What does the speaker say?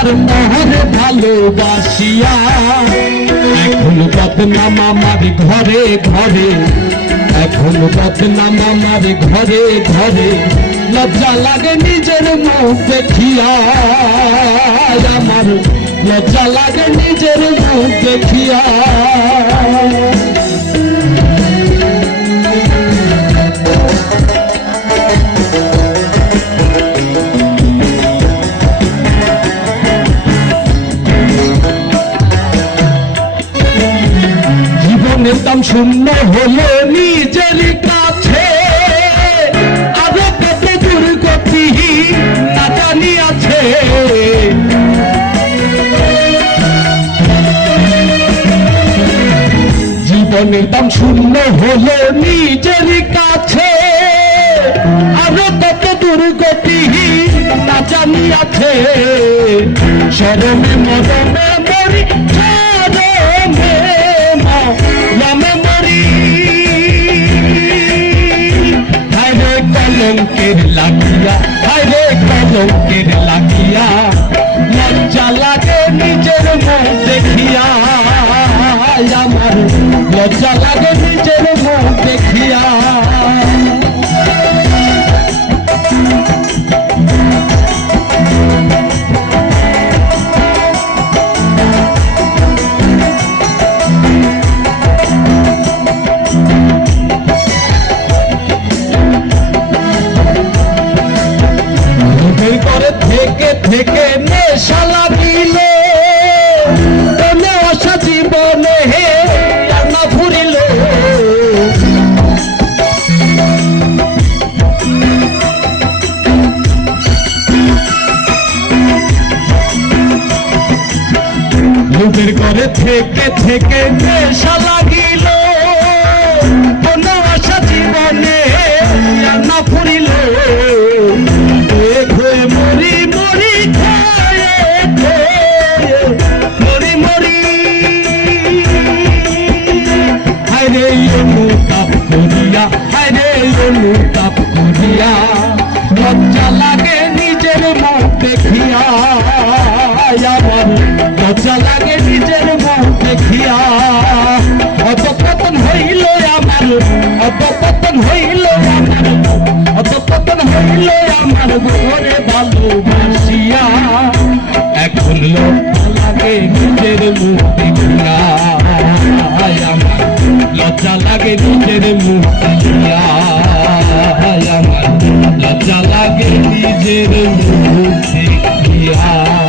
আমার মহরে ভালোবাসিয়া। এখন বদনাম আমার ঘরে ঘরে। এখন বদনাম আমার ঘরে ঘরে। লজ্জা লাগে নিজের মুখ দেখিয়া। আমার লজ্জা লাগে নিজের মুখ দেখিয়া। জীবনের দাম শূন্য হলো নিজের কাছে। আরও কত দুর্গতি না জানি আছে জীবনের দাম শূন্য হলো নিজের কাছে। আরও কত দুর্গতি না জানি আছে সরমে মরমে মরি কলঙ্কের লাগিয়া হায়রে কলঙ্কের লাগিয়া লজ্জা লাগে নিজের মুখ দেখিয়া। আমার লজ্জা লাগে নিজের মুখ দেখিয়া। লোকের করে থেকে থেকে নেশা লাগিল অধপতন হইল আমার। অধপতন হইল আমার ঘরে ভালোবাসিয়া। এখন লাগে নিজের আমার লজ্জা লাগে নিজের আমার লজ্জা লাগে নিজের দেখিয়া